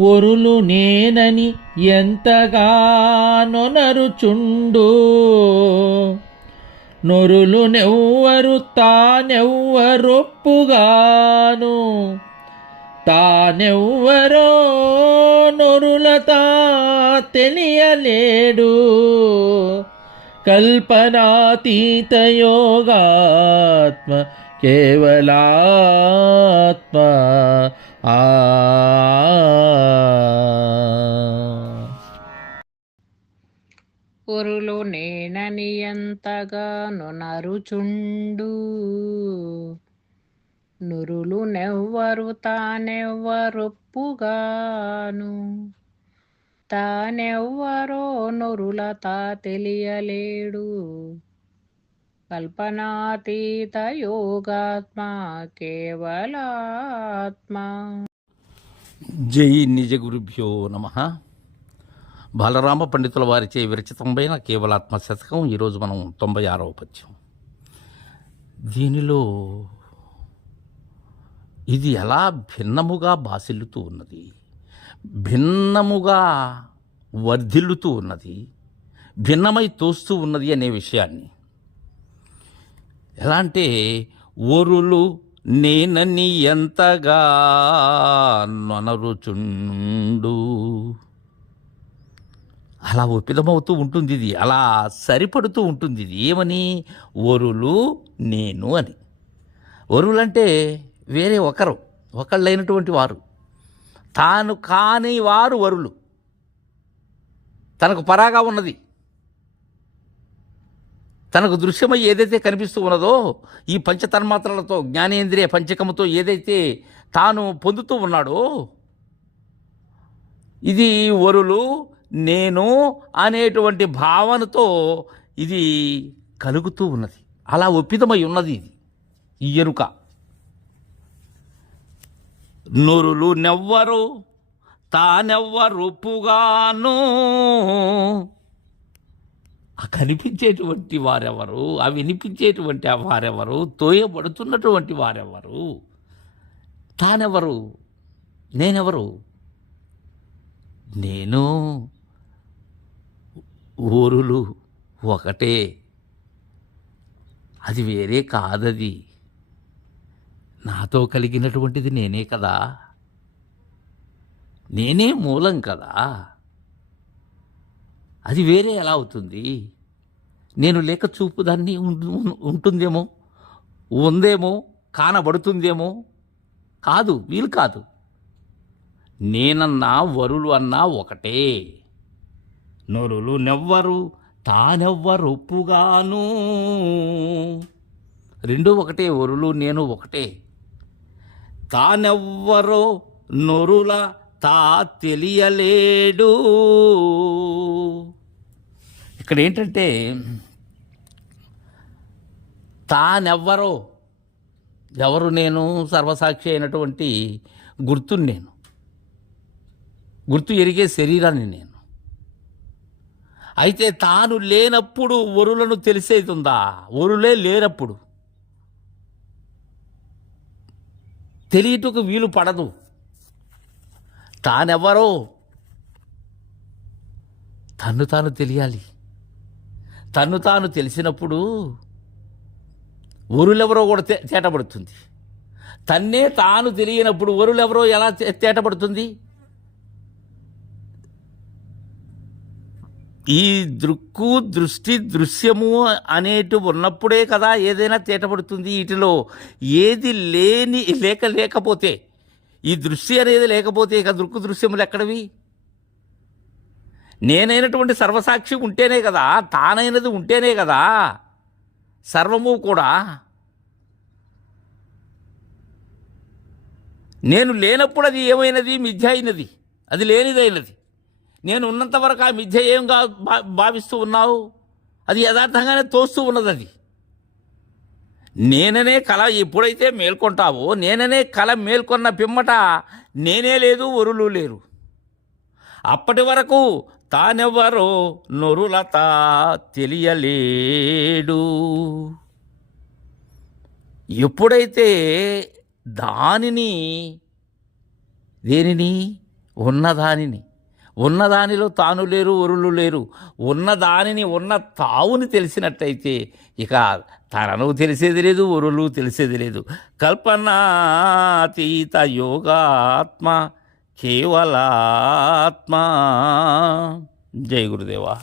ఒరులు నేనని ఎంతగానో నరుచుండు. నొరులు నెవ్వరు తానెవ్వరొప్పుగాను తానెవ్వరో నొరులతా తెలియలేడు. కల్పనాతీత యోగాత్మ కేవలాత్మ ఆ ఒరులు నేనని ఎంతగాను నరుచుండు. నురులు నెవ్వరు తానెవ్వరొప్పుగాను. తానెవ్వరో నురులతా తెలియలేడు. కల్పనాతీత యోగాత్మ కేవలాత్మ. జై నిజ గురుభ్యో నమ. బాలరామ పండితుల వారిచే విరచితమైన కేవలాత్మ శతకం ఈరోజు మనం తొంభై ఆరవ పద్యం. దీనిలో ఇది ఎలా భిన్నముగా బాసిల్లుతూ ఉన్నది? భిన్నముగా వర్ధిల్లుతూ ఉన్నది? భిన్నమై తోస్తూ ఉన్నది అనే విషయాన్ని. ఎలా అంటే ఒరులు నేనని ఎంతగా నొనరుచుండు. అలా ఒప్పిదమవుతూ ఉంటుంది ఇది. అలా సరిపడుతూ ఉంటుంది ఇది. ఏమని? వరులు నేను అని. వరులంటే వేరే ఒకరు. ఒకళ్ళైనటువంటి వారు. తాను కాని వారు వరులు తనకు పరాగా ఉన్నది. తనకు దృశ్యమై ఏదైతే కనిపిస్తూ ఉన్నదో ఈ పంచతన్మాత్రలతో జ్ఞానేంద్రియ పంచకముతో ఏదైతే తాను పొందుతూ ఉన్నాడో ఇది వరులు నేను అనేటువంటి భావనతో ఇది కలుగుతూ ఉన్నది. అలా ఒప్పితమై ఉన్నది ఇది. ఈ ఎరుక నురులు నెవ్వరు తానెవ్వరొప్పుగాను ఆ కనిపించేటువంటి వారెవరు ఆ వినిపించేటువంటి ఆ వారెవరు తోయబడుతున్నటువంటి వారెవరు? తానెవరు? నేనెవరు? నేను ఊరులు ఒకటే. అది వేరే కాదది. నాతో కలిగినటువంటిది నేనే కదా. నేనే మూలం కదా. అది వేరే ఎలా అవుతుంది? నేను లేక చూపు దాన్ని ఉం- ఉంటుందేమో? ఉందేమో? కానబడుతుందేమో? కాదు వీలు కాదు. నేనన్నా వరులు అన్నా ఒకటే. నొరులు నెవ్వరు తానెవ్వరు ఒప్పుగాను. రెండు ఒకటే ఒరులు నేను ఒకటే. తానెవ్వరో నొరుల తా తెలియలేడు. ఇక్కడ ఏంటంటే తానెవ్వరో ఎవరు నేను సర్వసాక్షి అయినటువంటి గుర్తుని నేను. గుర్తు ఎరిగే శరీరాన్ని నేను. అయితే తాను లేనప్పుడు ఒరులను తెలిసేది ఉందా ఒరులే లేనప్పుడు. తెలియటకు వీలు పడదు. తానెవరో తన్ను తాను తెలియాలి. తన్ను తాను తెలిసినప్పుడు ఒరులెవరో కూడా తేటపడుతుంది. తన్నే తాను తెలియనప్పుడు ఒరులెవరో ఎలా తేటపడుతుంది? ఈ దృక్కు దృష్టి దృశ్యము అనేటి ఉన్నప్పుడే కదా ఏదైనా తేటపడుతుంది వీటిలో ఏది లేని లేక లేకపోతే ఈ దృష్టి అనేది లేకపోతే ఇక దృక్కు దృశ్యములు ఎక్కడవి? నేనైనటువంటి సర్వసాక్షి ఉంటేనే కదా తానైనది ఉంటేనే కదా సర్వము కూడా. నేను లేనప్పుడు అది ఏమైనది? మిథ్య అయినది. అది లేనిదైనది. నేను ఉన్నంత వరకు ఆ మిథ్య ఏం గా భావిస్తూ ఉన్నావు? అది యథార్థంగానే తోస్తూ ఉన్నది అది నేననే కళ ఎప్పుడైతే మేల్కొంటావో నేననే కళ మేల్కొన్న పిమ్మట నేనే లేదు ఒరులు లేరు. అప్పటి వరకు తానెవ్వరో నొరులత తెలియలేడు. ఎప్పుడైతే దానిని దేనిని? ఉన్నదానిని. ఉన్నదానిలో తాను లేరు ఒరులు లేరు. ఉన్నదానిని ఉన్న తావుని తెలిసినట్టయితే ఇక తనను తెలిసేది లేదు ఒరులు తెలిసేది లేదు. కల్పనాతీత యోగాత్మ కేవలాత్మ. జై గురుదేవా.